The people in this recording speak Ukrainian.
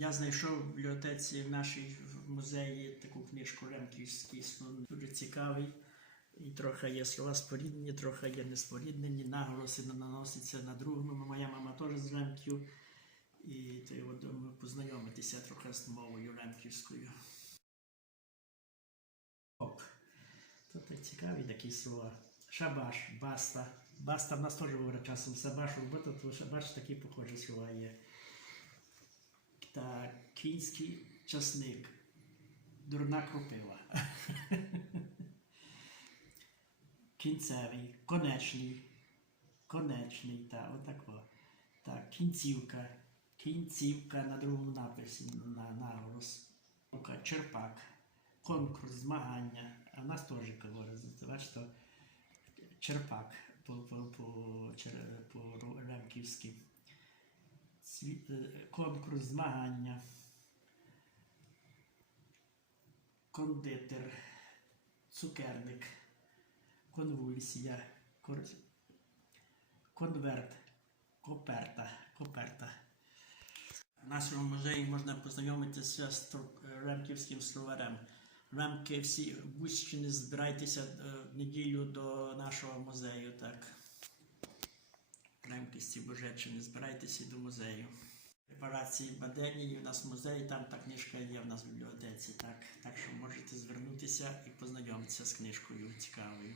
Я знайшов в бібліотеці в нашій в музеї таку книжку Ремківський. Дуже цікавий. І трохи є слова споріднені, трохи є неспоріднені, наголоси наносяться на другому. Моя мама теж з Ремків. І то я думаю познайомитися трохи з мовою ремківською. Оп. Тут цікаві такі слова. Шабаш, баста. Баста в нас теж говорить часом шабаш, робота, то шабаш такі похожі слова є. Та кінський часник. Дурна кропива. Кінцевий, конечний. Конечний, так, отако. Так, кінцівка. Кінцівка на другому написі на наголос. Черпак. Конкурс, змагання. А в нас теж говорить, бачите, черпак по, по, по, по Ремківськи. Цві- е, Конкурс, змагання. Кондитер, цукерник, конвульсія, кор- конверт, коперта, коперта. В нашому музеї можна познайомитися з Ремківським словарем. Ремки всі Бузькини, збирайтеся е, в неділю до нашого музею. Так. Ремки з Божеччини, збирайтеся до музею. Репарації Баденії, у нас музей, там та книжка є в нас в бібліотеці. Так, так що можете звернутися і познайомитися з книжкою цікавою.